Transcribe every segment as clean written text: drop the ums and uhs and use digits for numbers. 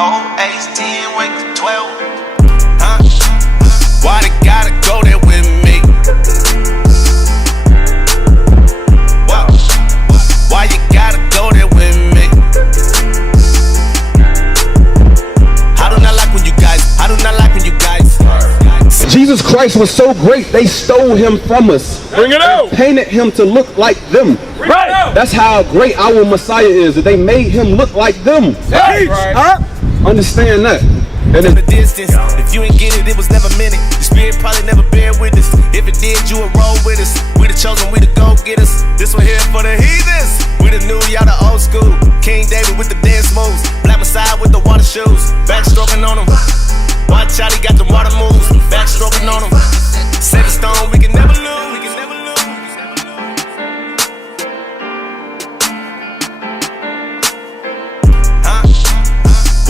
old age 10, wake to 12. Why they gotta go there with me? Why you gotta go there with me? I do not like when you guys. Jesus Christ was so great, they stole him from us. Bring it out. Painted him to look like them. Right. That's how great our Messiah is, that they made him look like them. Right. Huh? Understand that. And From a distance, if you ain't get it, it was never meant it. The spirit probably never bear witness. If it did, you would roll with us. We the chosen, we the go-getters. This one here for the heathens. We the new, y'all the old school. King David with the dance moves. Black Messiah with the water shoes. Backstroking on him. Watch out, he got the water moves. Backstroking on him. Set in stone, we can never lose.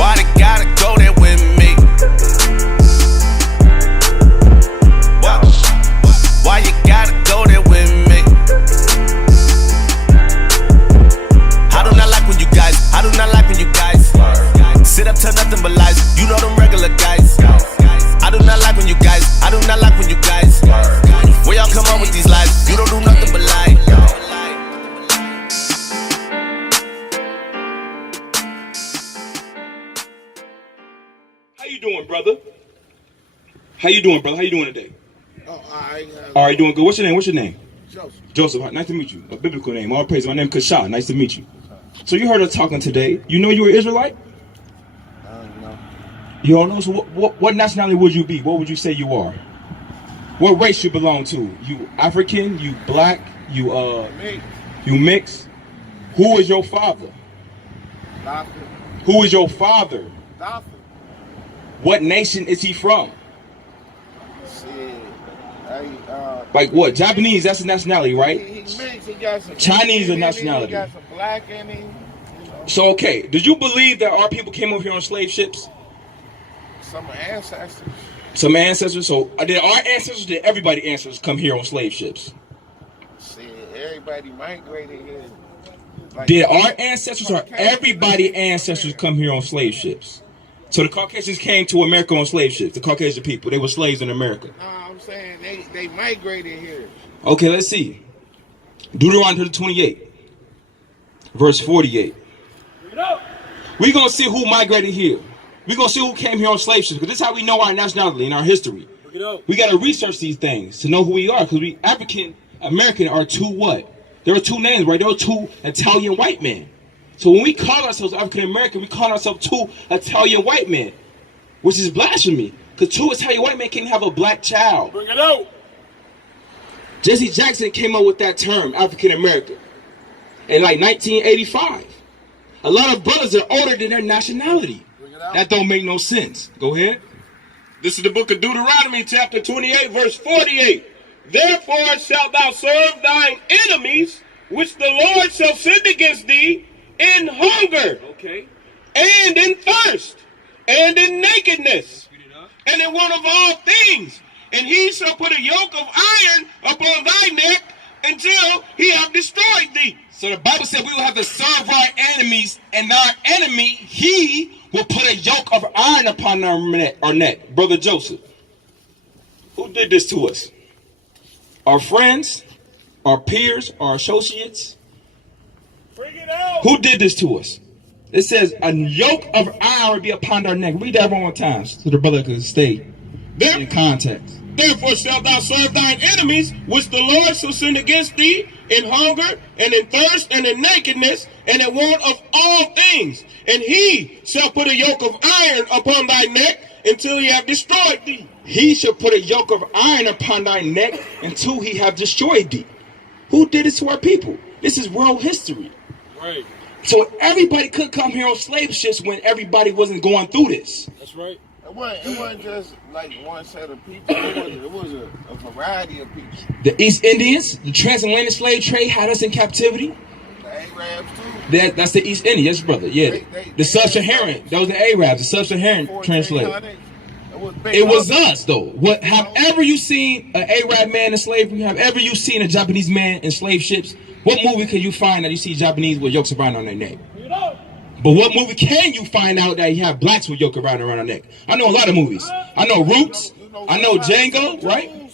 Why they gotta go there with me? Why you gotta go there with me? I do not like when you guys sit up to nothing but lies. You know them regular guys. I do not like when you guys where y'all come up with these lies. You don't do nothing but lie. How you doing, brother? How you doing today? Oh, All right, doing good. What's your name? Joseph. Joseph. Nice to meet you. A biblical name. All praise. My name is Kasha. Nice to meet you. So you heard us talking today. You know you were Israelite? No. You don't know? So what nationality would you be? What would you say you are? What race you belong to? You African? You black? You mixed? Who is your father? Doctor. Who is your father? Doctor. What nation is he from? Like what? Japanese, that's a nationality, right? He mixed. He got some Chinese Indian a nationality. He got some black in him. So, okay, did you believe that our people came over here on slave ships? Some ancestors. Some ancestors? So, did our ancestors, did everybody's ancestors come here on slave ships? See, everybody migrated here. Like, Did our ancestors or everybody's ancestors come here on slave ships? So the Caucasians came to America on slave ships. The Caucasian people, they were slaves in America. No, I'm saying they migrated here. Okay, let's see. Deuteronomy 28, verse 48. We're going to see who migrated here. We're going to see who came here on slave ships, because this is how we know our nationality and our history. We got to research these things to know who we are, because we African American are two what? There are two names, right? There are two Italian white men. So when we call ourselves African American, we call ourselves two Italian white men, which is blasphemy, because two Italian white men can't have a black child. Bring it out. Jesse Jackson came up with that term, African American, in like 1985. A lot of brothers are older than their nationality. That don't make no sense. Go ahead. This is the book of Deuteronomy, chapter 28, verse 48. Therefore shalt thou serve thine enemies, which the Lord shall send against thee, in hunger, and in thirst, and in nakedness, and in want of all things. And he shall put a yoke of iron upon thy neck until he have destroyed thee. So the Bible said we will have to serve our enemies, and our enemy, he will put a yoke of iron upon our neck. Brother Joseph, who did this to us? Our friends, our peers, our associates? Bring it out. Who did this to us? It says a yoke of iron will be upon our neck. Read that one more time so the brother could stay in context. Therefore shalt thou serve thine enemies, which the Lord shall send against thee, in hunger, and in thirst, and in nakedness, and in want of all things. And he shall put a yoke of iron upon thy neck until he have destroyed thee. He shall put a yoke of iron upon thy neck until he have destroyed thee. Who did this to our people? This is world history. Right. So everybody could come here on slave ships when everybody wasn't going through this. That's right. It wasn't just like one set of people. It was a variety of people. The East Indians, the transatlantic slave trade had us in captivity. The Arabs too. That's the East Indians, yes, brother. Yeah. The Sub-Saharan, that was the Arabs, the Sub-Saharan translated. It was us, though. However you seen an Arab man in slavery, however you seen a Japanese man in slave ships, what movie can you find that you see Japanese with yokes of iron on their neck? But what movie can you find out that you have blacks with yoke around her neck? I know a lot of movies. I know Roots. I know Django, right?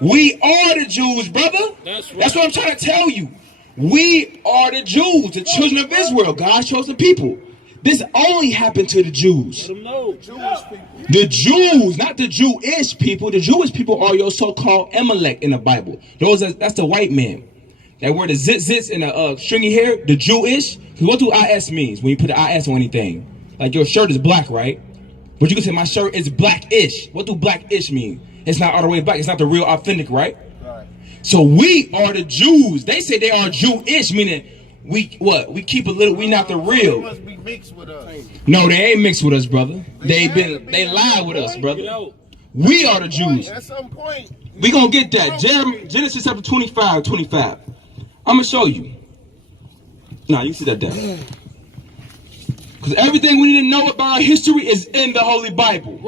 We are the Jews, brother. That's what I'm trying to tell you. We are the Jews, the children of Israel, God's chosen people. This only happened to the Jews. The Jews, not the Jewish people. The Jewish people are your so-called Amalek in the Bible. That's the white man. That word, the zits and the stringy hair, the Jewish. Because what do IS means when you put the IS on anything? Like your shirt is black, right? But you can say my shirt is blackish. What do blackish mean? It's not all the way black. It's not the real authentic, right? So we are the Jews. They say they are Jewish, meaning we keep a little. We not the real. They must be mixed with us. No, they ain't mixed with us, brother. They lie with us, brother. We are the Jews. At some point, We gonna get that. Genesis chapter 25. I'm gonna show you. Nah, you see that there. Because everything we need to know about our history is in the Holy Bible.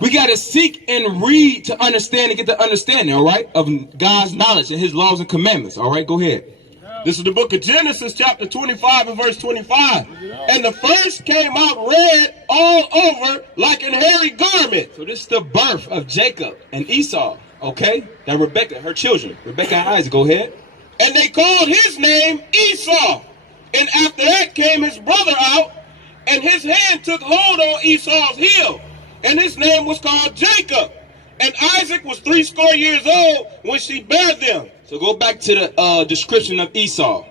We got to seek and read to understand and get the understanding, all right, of God's knowledge and his laws and commandments. All right, go ahead. This is the book of Genesis, chapter 25 and verse 25. And the first came out red all over like an hairy garment. So this is the birth of Jacob and Esau, okay? Now Rebekah, her children, Rebekah and Isaac, go ahead. And they called his name Esau. And after that came his brother out, and his hand took hold on Esau's heel, and his name was called Jacob. And Isaac was 80 years old when she bare them. So go back to the description of Esau.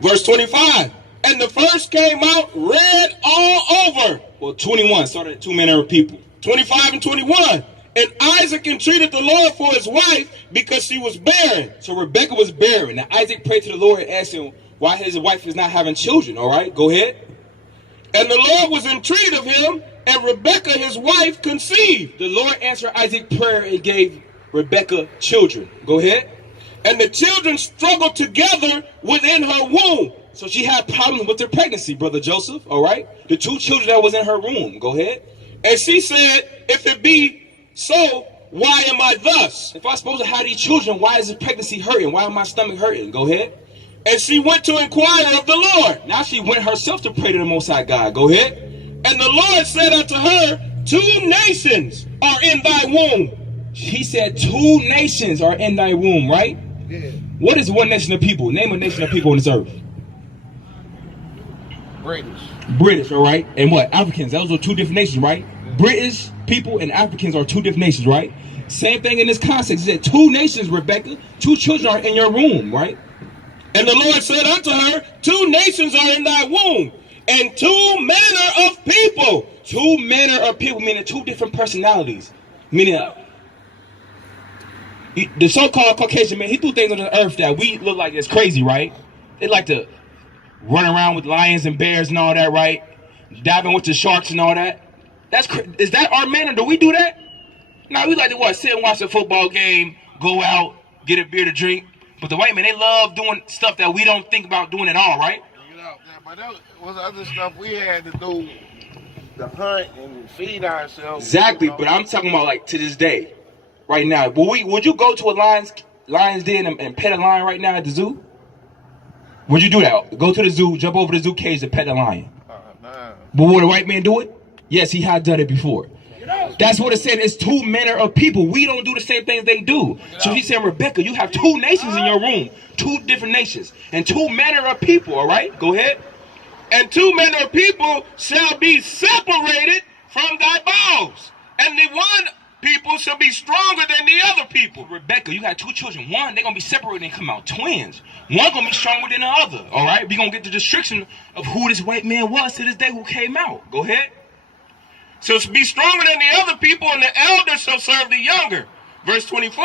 Verse 25. And the first came out red all over. Well, 21 started at 2 manner of people. 25 and 21. And Isaac entreated the Lord for his wife because she was barren. So Rebekah was barren. Now Isaac prayed to the Lord and asked him why his wife is not having children. All right, go ahead. And the Lord was entreated of him, and Rebekah his wife conceived. The Lord answered Isaac's prayer and gave Rebekah children. Go ahead. And the children struggled together within her womb. So she had problems with her pregnancy, Brother Joseph. All right. The 2 children that was in her womb. Go ahead. And she said, if it be so, why am I thus? If I'm supposed to have these children, why is this pregnancy hurting? Why is my stomach hurting? Go ahead. And she went to inquire of the Lord. Now she went herself to pray to the Most High God. Go ahead. And the Lord said unto her, 2 nations are in thy womb. He said 2 nations are in thy womb, right? yeah, What is one nation of people? Name a nation of people on this earth. British, all right? And what? Africans. Those are 2 different nations, right? British people and Africans are 2 different nations, right? Same thing in this context. He said 2 nations, Rebekah. 2 children are in your womb, right? And the Lord said unto her, 2 nations are in thy womb, and 2 manner of people. 2 manner of people, meaning 2 different personalities. Meaning, the so-called Caucasian man, he do things on the earth that we look like it's crazy, right? They like to run around with lions and bears and all that, right? Diving with the sharks and all that. Is that our manner? Do we do that? No, we like to what? Sit and watch a football game, go out, get a beer to drink. But the white men, they love doing stuff that we don't think about doing at all, right? you know, but that was other stuff we had to do, to hunt and feed ourselves. Exactly, you know. but I'm talking about like to this day, right now. Would you go to a lion's den and pet a lion right now at the zoo? Would you do that? Go to the zoo, jump over the zoo cage and pet a lion. Nah. But would a white man do it? Yes, he had done it before. That's what it said. It's 2 manner of people. We don't do the same things they do. So he said, Rebekah, you have 2 nations in your room. 2 different nations. And 2 manner of people, all right? Go ahead. And 2 manner of people shall be separated from thy bowels. And the one people shall be stronger than the other people. Rebekah, you got 2 children. One, they're going to be separated and come out twins. One going to be stronger than the other, all right? We're going to get the description of who this white man was to this day who came out. Go ahead. So be stronger than the other people, and the elder shall serve the younger. Verse 24.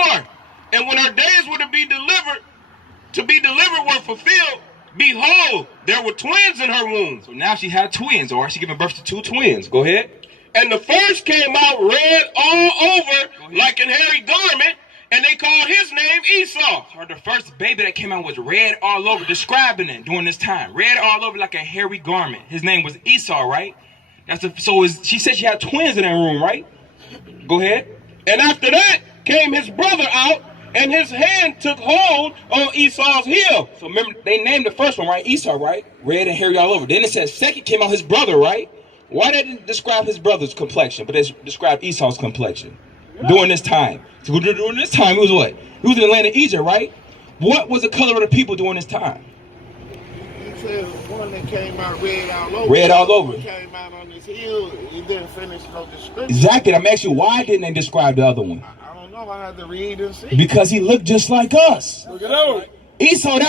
And when her days were to be delivered were fulfilled, behold, there were twins in her womb. So now she had twins, all right? She giving birth to 2 twins. Go ahead. And the first came out red all over like an hairy garment, and they called his name Esau. So the first baby that came out was red all over, describing it during this time. Red all over like a hairy garment. His name was Esau, right? She said she had twins in that room, right? Go ahead. And after that came his brother out, and his hand took hold on Esau's heel. So remember, they named the first one, right? Esau, right? Red and hairy all over. Then it says second came out his brother, right? Why they didn't describe his brother's complexion, but they described Esau's complexion during this time? So during this time, it was what? He was in the land of Egypt, right? What was the color of the people during this time? He said one that came out red all over. Red all over. He came out on his heel. He didn't finish no description. Exactly. I'm asking you, why didn't they describe the other one? I don't know. I had to read and see. Because he looked just like us. Look it out. Esau,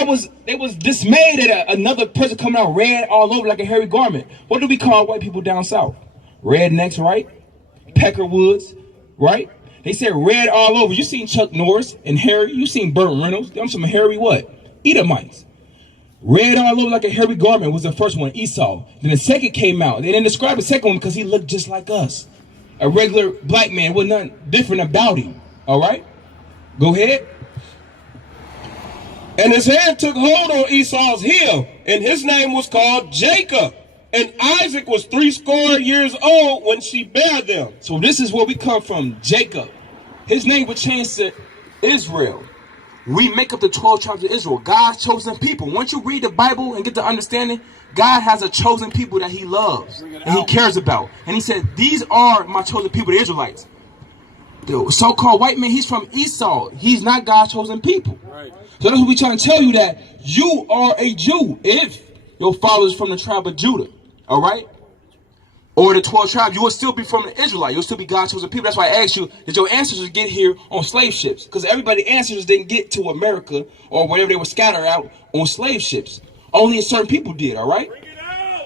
they was dismayed at another person coming out red all over like a hairy garment. What do we call white people down south? Rednecks, right? Peckerwoods, right? They said red all over. You seen Chuck Norris and Harry. You seen Burt Reynolds. Them some hairy what? Edomites. Red all over like a hairy garment was the first one, Esau. Then the second came out. They didn't describe the second one because he looked just like us. A regular black man with nothing different about him. All right? Go ahead. And his hand took hold on Esau's heel, and his name was called Jacob. And Isaac was 80 years old when she bare them. So this is where we come from, Jacob. His name was changed to Israel. We make up the 12 tribes of Israel, God's chosen people. Once you read the Bible and get the understanding, God has a chosen people that he loves and he cares about. And he said, these are my chosen people, the Israelites. The so-called white man, he's from Esau. He's not God's chosen people. Right. So that's what we're trying to tell you, that you are a Jew if your father is from the tribe of Judah. All right? Or the 12 tribes, you will still be from the Israelite. You'll still be God's chosen people. That's why I asked you, did your ancestors get here on slave ships? Because everybody's ancestors didn't get to America or wherever they were scattered out on slave ships. Only certain people did, all right?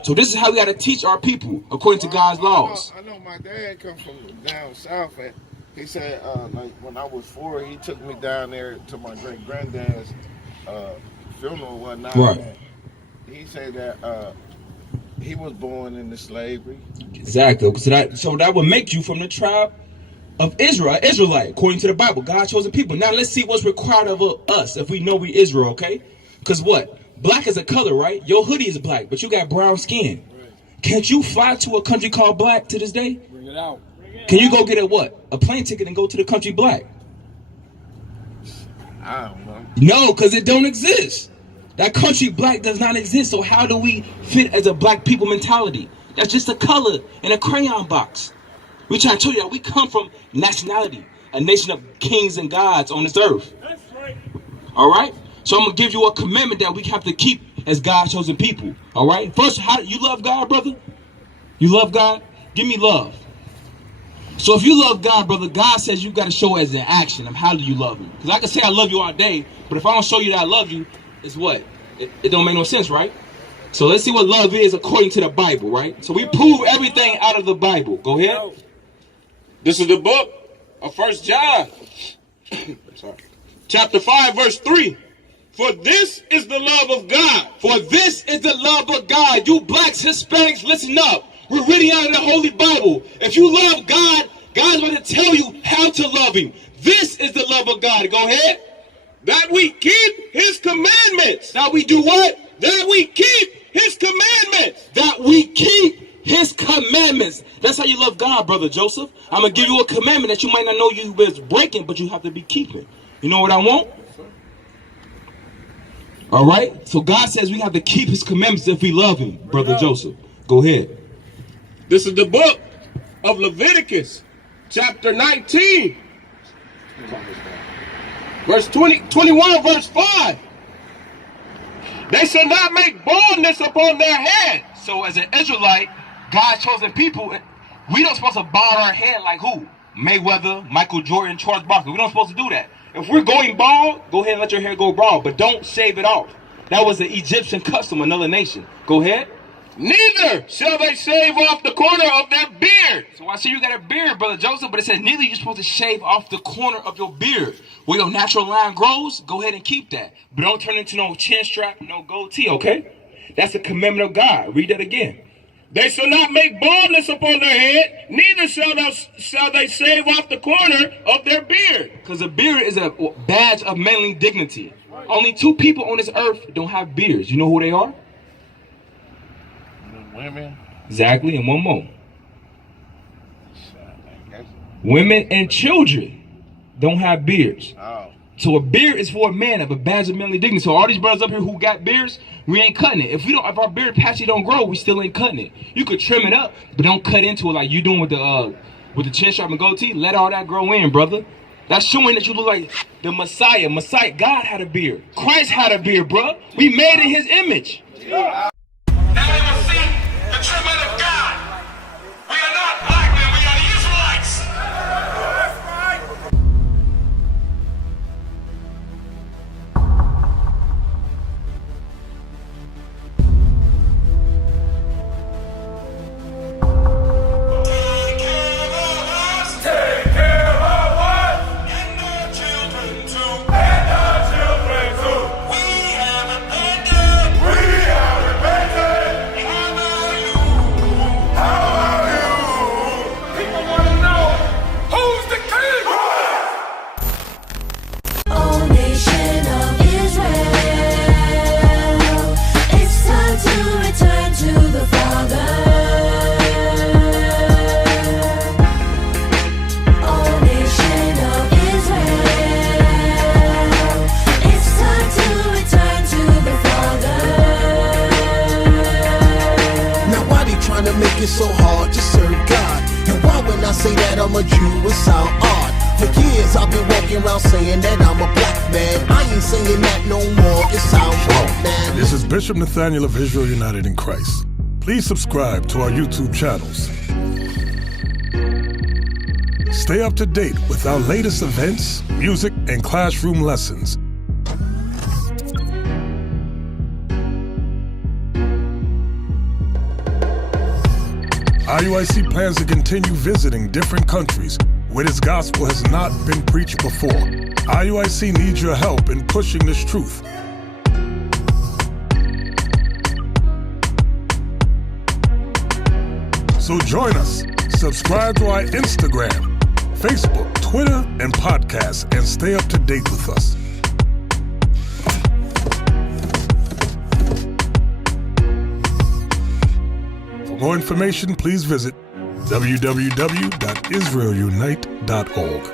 So this is how we got to teach our people according to God's laws. I know my dad come from down south, and he said, like when I was 4, he took me down there to my great granddad's funeral and whatnot. Right. He said that he was born into slavery. Exactly. So that would make you from the tribe of Israel, Israelite, according to the Bible, God's chosen people. Now let's see what's required of us if we know we Israel, okay? Because what? Black is a color, right? Your hoodie is black, but you got brown skin. Right. Can't you fly to a country called black to this day? Bring it out. Can you go get a plane ticket and go to the country black? I don't know. No, because it don't exist. That country black does not exist. So how do we fit as a black people mentality? That's just a color in a crayon box. We trying to tell you that we come from nationality, a nation of kings and gods on this earth. That's right. All right? So I'm going to give you a commandment that we have to keep as God's chosen people. All right? First, how you love God, brother? You love God? Give me love. So if you love God, brother, God says you got to show it as an action of how do you love him. Because I can say I love you all day, but if I don't show you that I love you, it's what? It don't make no sense, right? So let's see what love is according to the Bible, right? So we prove everything out of the Bible. Go ahead. This is the book of 1 John. Sorry. Chapter 5, verse 3. For this is the love of God. For this is the love of God. You blacks, Hispanics, listen up. We're reading out of the Holy Bible. If you love God, God's going to tell you how to love him. This is the love of God. Go ahead. That we keep his commandments. That we do what? That we keep his commandments. That we keep his commandments. That's how you love God, brother Joseph. I'm going to give you a commandment that you might not know you was breaking, but you have to be keeping. You know what I want? All right? So God says we have to keep his commandments if we love him, brother Joseph. Go ahead. This is the book of Leviticus, chapter 19. Verse 21, verse 5. They shall not make baldness upon their head. So as an Israelite, God's chosen people, we don't supposed to bald our head like who? Mayweather, Michael Jordan, Charles Barkley. We don't supposed to do that. If we're going bald, go ahead and let your hair go bald, but don't shave it off. That was the Egyptian custom, another nation. Go ahead. Neither shall they shave off the corner of their beard. So I see you got a beard, brother Joseph, but it says neither you're supposed to shave off the corner of your beard. Where your natural line grows, go ahead and keep that. But don't turn into no chin strap, no goatee, okay? That's a commandment of God. Read that again. They shall not make baldness upon their head, neither shall they shave off the corner of their beard. Because a beard is a badge of manly dignity. Right. Only 2 people on this earth don't have beards. You know who they are? Women. Exactly, and one more. Women and children don't have beards. Oh. So a beard is for a man of a badge of manly dignity. So all these brothers up here who got beards, we ain't cutting it. If our beard patchy don't grow, we still ain't cutting it. You could trim it up, but don't cut into it like you doing with the chin strap and goatee. Let all that grow in, brother. That's showing that you look like the Messiah. God had a beard. Christ had a beard, bro. We made in his image. Now they will see the true men of God. We are not black men, we are the Israelites. Take care of us. And our children too. We have abandoned. How are you? People want to know, who's the king? Oh, nation of Israel, it's time to return to the Father. Oh, nation of Israel, it's time to return to the Father. Now why they trying to make it so hard to serve God? And why when I say that I'm a Jew, it sound odd? For years I've been walking around saying that I'm a black man. I ain't saying that no more, it sound wrong, man. This is Bishop Nathaniel of Israel United in Christ. Please subscribe to our YouTube channels. Stay up to date with our latest events, music, and classroom lessons. IUIC plans to continue visiting different countries where this gospel has not been preached before. IUIC needs your help in pushing this truth. So join us. Subscribe to our Instagram, Facebook, Twitter, and podcasts, and stay up to date with us. For more information, please visit www.israelunite.org.